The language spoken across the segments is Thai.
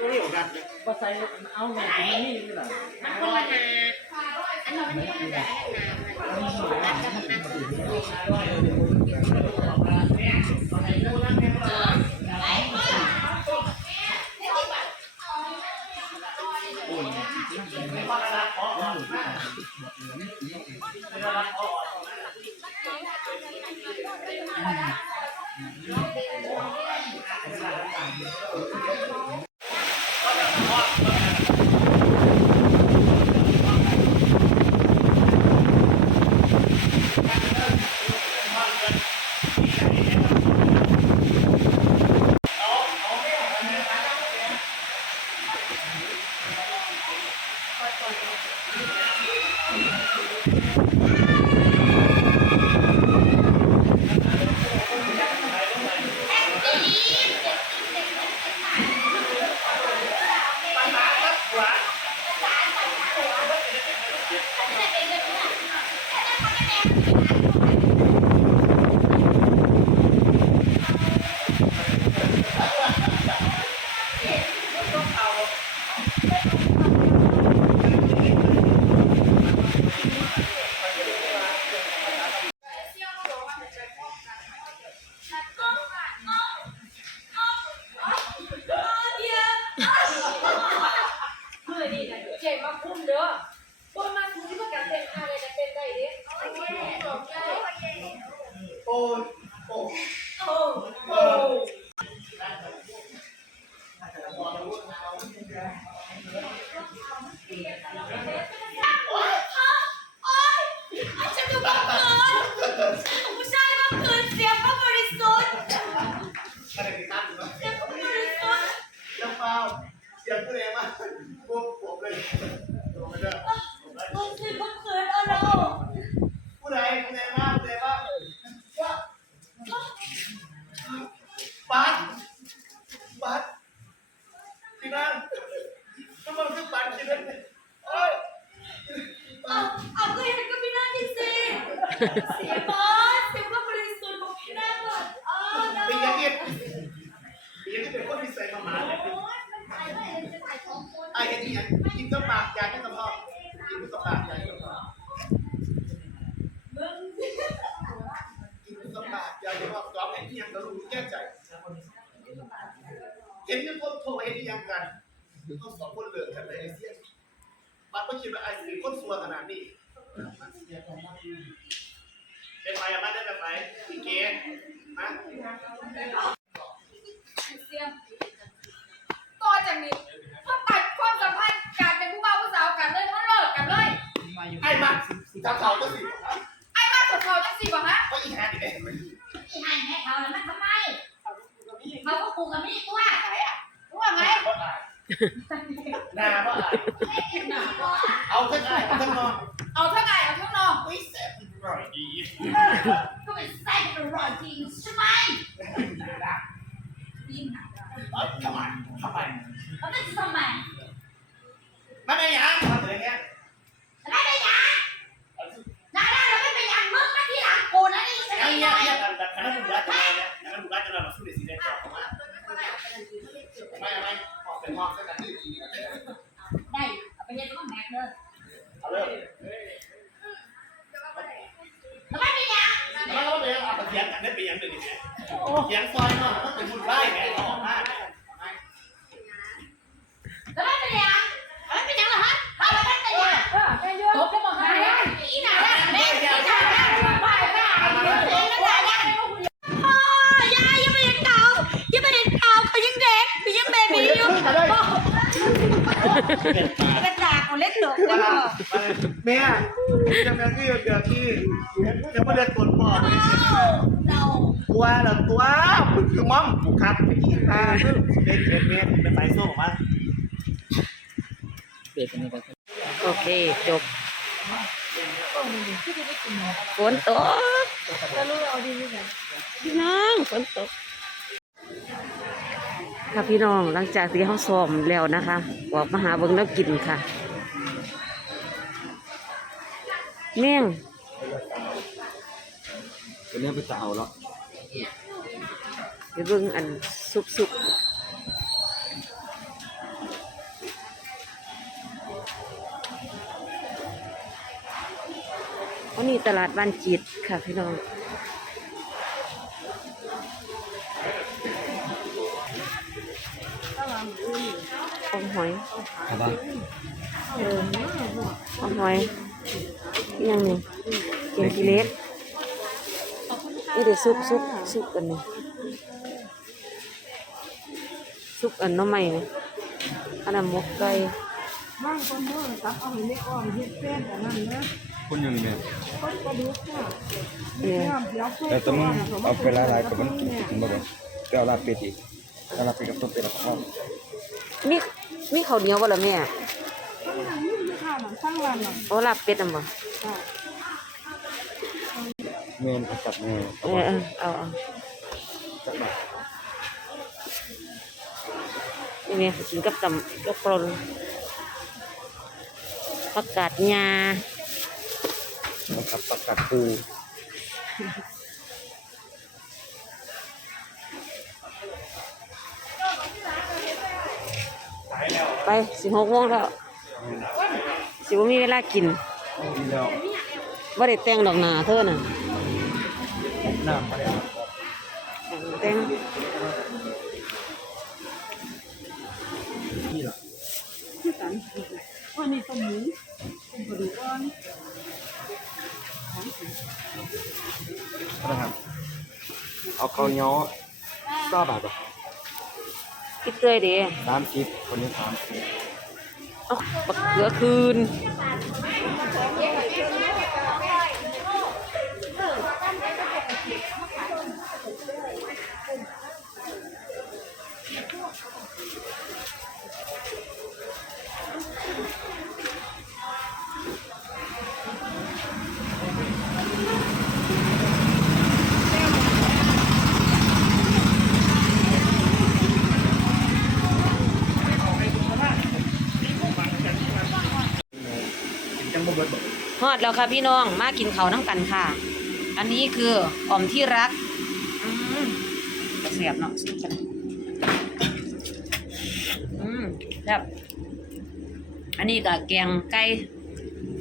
ไม่ได้โอกาสเลยก็ใส่เอาแม่ที่นี่นี่หละมันคนละนาอันนี้มันไม่ได้นามันจะมันนาคือนี่นะเจ๋งมาคุ้ม เด้อบ่มาคุ้มที่มันกันเต็มอะไรจะเป็นได้เด้โอ้ยหลอกได้โอ้ยโอ้ยโอ้ เสียบอสเสียงก็บริสุทธิ์ของพี่นั่งก่อนอ๋อนะเป็นยังไงเป็นยังไงเป็นคนที่ใส่มาหมาเนี่ยโอ๊ยมันถ่ายได้จะถ่ายสองคนไอ้เห็นยังกินก็ปากยาที่กระเพาะกินก็ปากยาที่กระเพาะมึงกินก็ปากยาที่กระเพาะร้องไอ้ที่ยังก็รู้แก้ใจเห็นยังพวกโทรเห็นยังกันต้องสองคนเหลือกันเลยไอ้เสี้ยบัดไม่คิดว่าไอ้สี่คนสัวขนาดนี้ เป็นไปอะมาได้แบบไหนพี่เก๋นะเสียงต่อจากนี้เขาตัดความสัมพันธ์การเป็นผู้บ่าวผู้สาวกันเลยเขาเลิกกันเลย ไอ้มาจับเขาก็สิไอ้มาสดเขาจังสิบ่ฮะก็อีหาดิเองที่ให้ให้เขาแล้วมันทำไม เขาก็ปลูกกับมีตัวไหนอะรู้ว่าไงก็อายนาก็อายเอาทั้งอายเอาทั้งนอนเอาเท่าไหร่เอาเท่านอกอุ้ยแซ่บอร่อยดีก็เป็นไส้เป็นรอยจริงใช่ไหมเอ้ยทำไมทำไมแล้วมันจะทำไมไม่ได้ยังทำอะไรเงี้ยไม่ได้ยังได้ได้แล้วไม่เป็นยังมึง เนี่ยเสียงซอยเนาะต้องเป็นบุญไล่ไงเออกมาแล้วไม่เป็นยังไม่เป็นยังเหรอฮะถ้าไม่เป็นยังเออแม่เยอะก็บอกไหนให้อะอีไหนอะแม่อีไหนอ่ไปไปไอ้เด็กเด็กแล้วไหนอะพ่อยายยังไม่เห็นเก่ายังไม่เห็นเก่าเขายังเด็กเขายังเบบี้อยู่เป็นดาเขาเล็กหลงแล้วแม่ จะแม่ที่เกิดที่ยังไม่ได้ตรวจปอดเลยเราตัวเราตัวคือมั่มผูกขาดไปที่ตาเป็นเป็นเมนเป็นสายโซ่มาโอเค จบฝนตกจะรู้เอาดีที่ไหนพี่น้องฝนตกค่ะพี่น้องหลังจากที่เขาซ้อมแล้วนะคะ ออกมาหาเบิ่งแล้วกินค่ะ เม่งเป็นเรื่องไปตาเอาแล้วเดี๋ยวเบิ่งอันสุกสุกอันนี้ตลาดบ้านจิตค่ะพี่น้ององหอยเออองหอย ย่างหนึ่งเกียงกิเลสนี่เดี๋ยวซุปซุปซุปกันนี่ซุปอันหน้ำใหม่ไหมอันนั้นหมกไก่บ้างคนเมื่อตักเอาให้ไม่อ้อมเฮ็ดแป้งอันนั้นนะคนยังเนี่ยคนกระดูกค่ะเนี่ยย่ามเดี๋ยวเพื่อแต่ต้องนเอาไปละลายกับมันกินบ่ได้ไปเอาลาบเป็ดอีกเอาลาบเป็ดกับต้มเป็ดกับข้าวมีมีข้าวเหนียวบ่ล่ะแม่ ข้างหลังนี่มีข้าวหลังข้างหลังหลังโอ้ลาบเป็ดนำบ่ค่ะแม่นเอาจับแม่เออเออเอาเอาจับมานี่แม่กินกับตำกับปลนผักกาดหญ้าเอาครับปักกัดปูไปสิบหกโมงแล้ว สิบ่มีเวลากินดีแล้วบ่ได้แต่งดอกหนาเธอน่ะน้ำมาแล้วแต่งนี่ล่ะที่กันวันนี้ต้มหมูต้มกระดูกอ่อนนะครับเอาข้าวเหนียวเก้าบาทป่ะคิดเตยเด้สามสิบคนนี้สามสิบ เอาบักเขือคืน ฮอดแล้วค่ะพี่น้องมากินข้าวน้ำกันค่ะ อันนี้คืออ่อมที่รักอืมกระเสียบเนาะสิกันอืมครับอันนี้ก็แกงไก่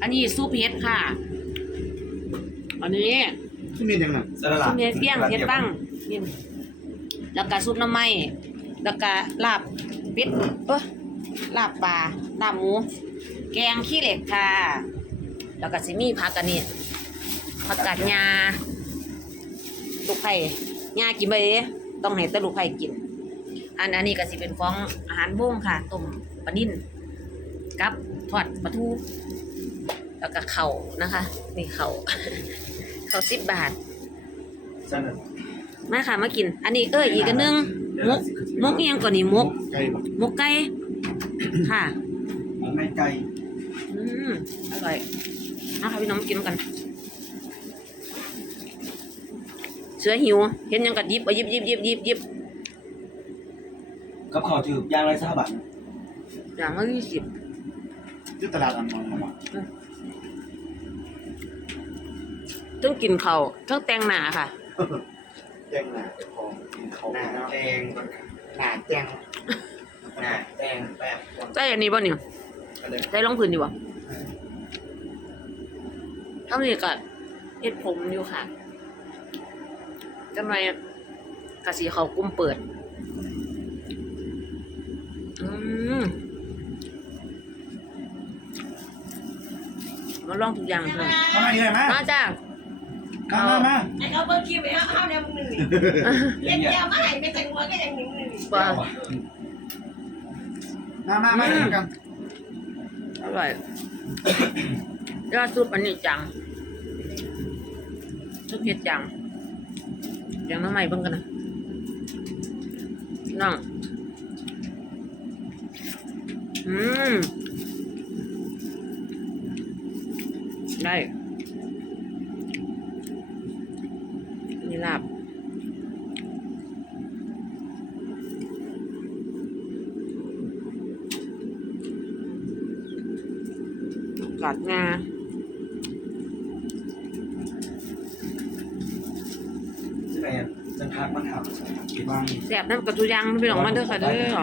อันนี้ซุปเห็ดค่ะ อันนี้ที่มีอย่างนั้นสลัดซุปเห็ดเปี้ยงเห็ดตั้งนี่แล้วก็ซุปหน้ำไม้แล้วก็ลาบเป็ดเอ้อลาบปลาลาบหมู แกงขี้เหล็กค่ะ แล้วก็สิมีผักกันนี่ผักกาดหญ้าลูกไผ่หญ้ากินไปเด้ต้องให้แต่ลูกไผ่กิน อันอันนี้ก็สิเป็นของอาหารบ้งค่ะต้มปลานิ่นกับทอดปลาทูแล้วก็เข่าวนะคะนี่เข่าวเข่าวสิบบาทสั่นน่ะมาค่ะมากิน อันนี้เอ้ยอีกอันหนึงมกมกเอียงก่อนนี่มกไก่บ่มกไก่ค่ะไม่ไกลอืมอร่อย นะคะพี่น้องมากินกัน เสือหิว เห็นหยังกัดยิบเอายิบยิบยิบยิบยิบกับข้าวถือย่างไรสามบาทอย่างละยี่สิบที่ตลาดอันมอนมาต้องกินเขาวต้องแต่งหน้าค่ะแจงหน้าจะพอกินเขาหน้าเนาะแดงหน้าแดงหน้าแดงแบบใส่อันนี้บ่เนี่ยอะไรใส่รองพื้นดีบ่เท่านี้ก็เฮ็ดผมอยู่ค่ะจำไรกะสีเขากลุ้มเปิด อืมมาลองทุกอย่างค่ะมามาเยอะมามาจ้า มามามาไอ้เขาเบิร์คิวไปเอาเอาแนวมึงหนึ่งเล่นแนวมาให้ไม่แต่งหัวก็ยังหนึ่งหนึ่งว่ามามามาเดี๋ยวกันอร่อยยอดซุปอันนี้จัง ซุปเผ็ดจังยังน้ำใหม่เบิ่งกันนะน้องอืมได้นี่ลาบกาดงา ใช่ไหมจะพักมันถามกี่บ้าง แสบน้ำกระทุยังไม่ไปหลงมันเด้อค่ะเด้อ